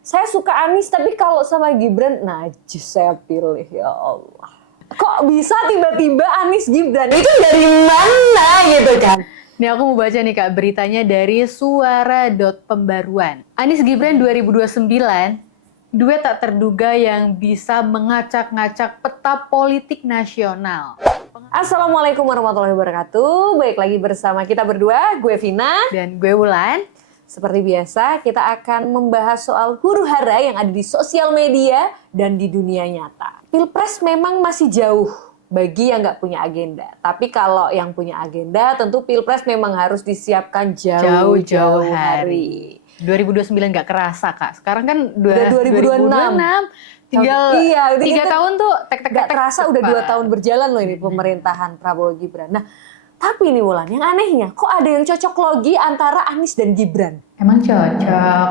Saya suka Anies, tapi kalau sama Gibran, najis saya pilih, ya Allah. Kok bisa tiba-tiba Anies Gibran? Itu dari mana gitu kan? Nih aku mau baca nih Kak, beritanya dari Suara.Pembaruan. Anies Gibran 2029, duet tak terduga yang bisa mengacak-ngacak peta politik nasional. Assalamualaikum warahmatullahi wabarakatuh. Baik lagi bersama kita berdua, gue Vina. Dan gue Wulan. Seperti biasa, kita akan membahas soal huru-hara yang ada di sosial media dan di dunia nyata. Pilpres memang masih jauh bagi yang nggak punya agenda. Tapi kalau yang punya agenda, tentu Pilpres memang harus disiapkan jauh-jauh hari. 2029 nggak kerasa Kak. Sekarang kan Udah 2026. Tinggal 3 tahun tuh tek-tek. Nggak terasa udah 2 tahun berjalan loh ini pemerintahan Prabowo Gibran. Nah, tapi nih Wulan, yang anehnya kok ada yang cocok logi antara Anies dan Gibran? Emang cocok.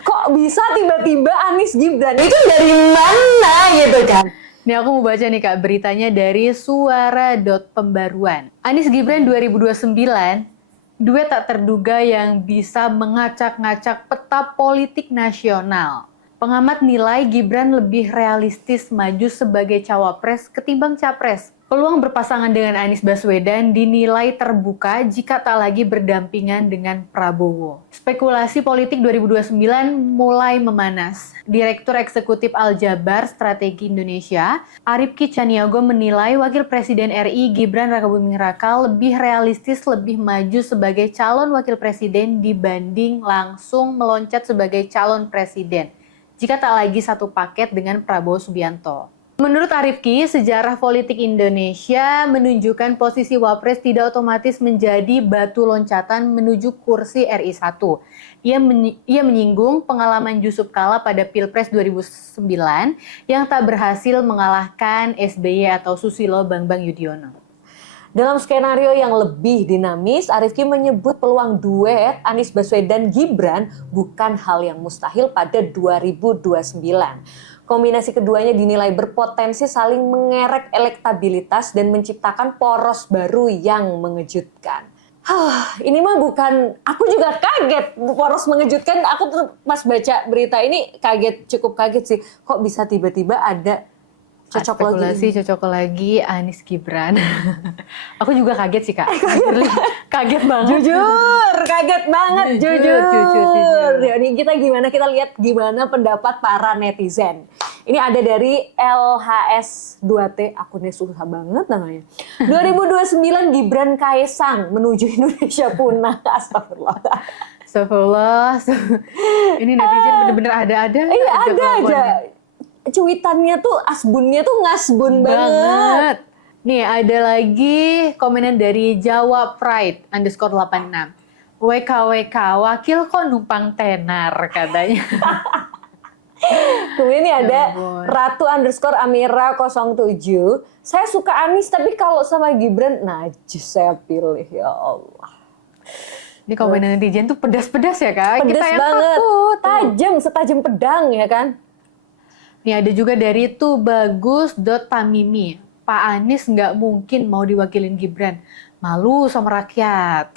Kok bisa tiba-tiba Anies Gibran? Itu dari mana gitu kan? Nih aku mau baca nih Kak, beritanya dari Suara.Pembaruan. Anies Gibran 2029, duet tak terduga yang bisa mengacak-ngacak peta politik nasional. Pengamat nilai Gibran lebih realistis maju sebagai cawapres ketimbang capres. Peluang berpasangan dengan Anies Baswedan dinilai terbuka jika tak lagi berdampingan dengan Prabowo. Spekulasi politik 2029 mulai memanas. Direktur Eksekutif Aljabar Strategi Indonesia, Arifki Caniago menilai Wakil Presiden RI Gibran Rakabuming Raka lebih realistis lebih maju sebagai calon wakil presiden dibanding langsung meloncat sebagai calon presiden jika tak lagi satu paket dengan Prabowo Subianto. Menurut Arifki, sejarah politik Indonesia menunjukkan posisi Wapres tidak otomatis menjadi batu loncatan menuju kursi RI 1. Ia menyinggung pengalaman Yusuf Kala pada Pilpres 2009 yang tak berhasil mengalahkan SBY atau Susilo Bambang Yudhoyono. Dalam skenario yang lebih dinamis, Arifki menyebut peluang duet Anies Baswedan Gibran bukan hal yang mustahil pada 2029. Kombinasi keduanya dinilai berpotensi saling mengerek elektabilitas dan menciptakan poros baru yang mengejutkan. Ini mah bukan, aku juga kaget poros mengejutkan. Aku tuh pas baca berita ini cukup kaget sih. Kok bisa tiba-tiba ada cocok lagi Anies Gibran. Aku juga kaget sih Kak. Kaget banget. Jujur, kaget banget. Jujur. Ini kita lihat gimana pendapat para netizen. Ini ada dari LHS2T, akunnya susah banget namanya. 2029 Gibran Kaesang menuju Indonesia punah. Astagfirullah. Ini netizen bener-bener ada-ada. Iya, ada aja. Cuitannya tuh asbunnya tuh ngasbun banget. Nih ada lagi komenan dari Jawa Pride _86. WKWK wakil kok numpang tenar katanya. Kemudian ini ada Ratu _Amira 07. Saya suka Anies tapi kalau sama Gibran, najis saya pilih, ya Allah. Ini komenan netizen tuh pedas-pedas ya Kak. Pedas kita yang banget. takut. Tajam, setajam pedang ya kan. Nih ada juga dari Tubagus.Tamimi. Pak Anies nggak mungkin mau diwakilin Gibran. Malu sama rakyat.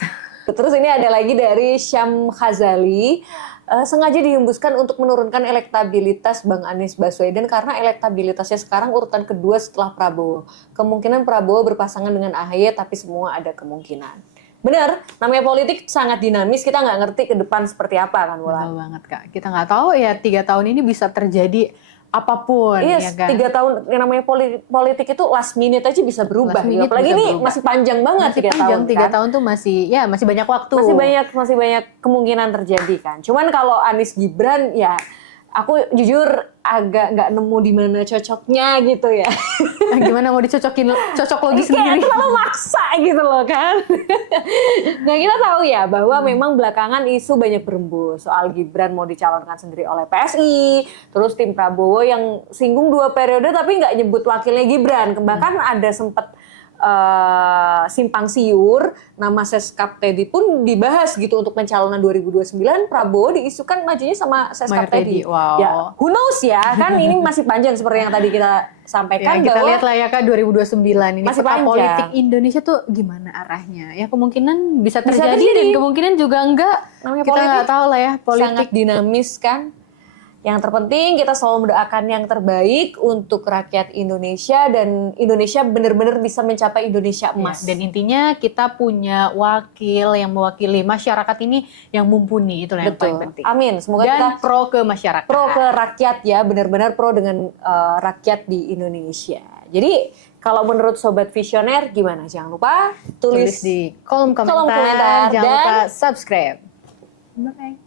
Terus ini ada lagi dari Syam Khazali. Sengaja dihembuskan untuk menurunkan elektabilitas Bang Anies Baswedan karena elektabilitasnya sekarang urutan kedua setelah Prabowo. Kemungkinan Prabowo berpasangan dengan AHY tapi semua ada kemungkinan. Benar, namanya politik sangat dinamis, kita nggak ngerti ke depan seperti apa kan Wulan. Betul banget Kak, kita nggak tahu ya 3 tahun ini bisa terjadi apapun. Iya, ya kan? 3 tahun yang namanya politik itu last minute aja bisa berubah. Apalagi ini masih panjang banget 3 tahun. 3 tahun tuh masih banyak waktu. Masih banyak kemungkinan terjadi kan. Cuman kalau Anies Gibran ya aku jujur agak nggak nemu di mana cocoknya gitu ya. Gimana mau cocok logi sendiri? Kayak terlalu maksa gitu loh kan. Nah kita tahu ya bahwa memang belakangan isu banyak berembus soal Gibran mau dicalonkan sendiri oleh PSI. Terus tim Prabowo yang singgung 2 periode tapi nggak nyebut wakilnya Gibran. Bahkan ada sempat simpang siur, nama Seskap Teddy pun dibahas gitu untuk pencalonan 2029. Prabowo diisukan majunya sama Seskap Teddy. Wow. Ya, who knows ya, kan ini masih panjang seperti yang tadi kita sampaikan. Ya, kita bahwa lihat lah ya Kak 2029 ini masih peta panjang. politik Indonesia tuh gimana arahnya. Ya kemungkinan bisa terjadi, terjadi. dan kemungkinan juga enggak. Namanya Kita politik nggak tahu lah ya, sangat politik. dinamis kan. Yang terpenting kita selalu mendoakan yang terbaik untuk rakyat Indonesia dan Indonesia benar-benar bisa mencapai Indonesia emas. Dan intinya kita punya wakil yang mewakili masyarakat ini yang mumpuni, itu yang paling penting. Amin. Semoga Dan kita pro ke masyarakat. pro ke rakyat ya, benar-benar pro dengan rakyat di Indonesia. Jadi kalau menurut Sobat Visioner gimana? Jangan lupa tulis Tulis di kolom komentar, komentar jangan dan lupa subscribe. Bye.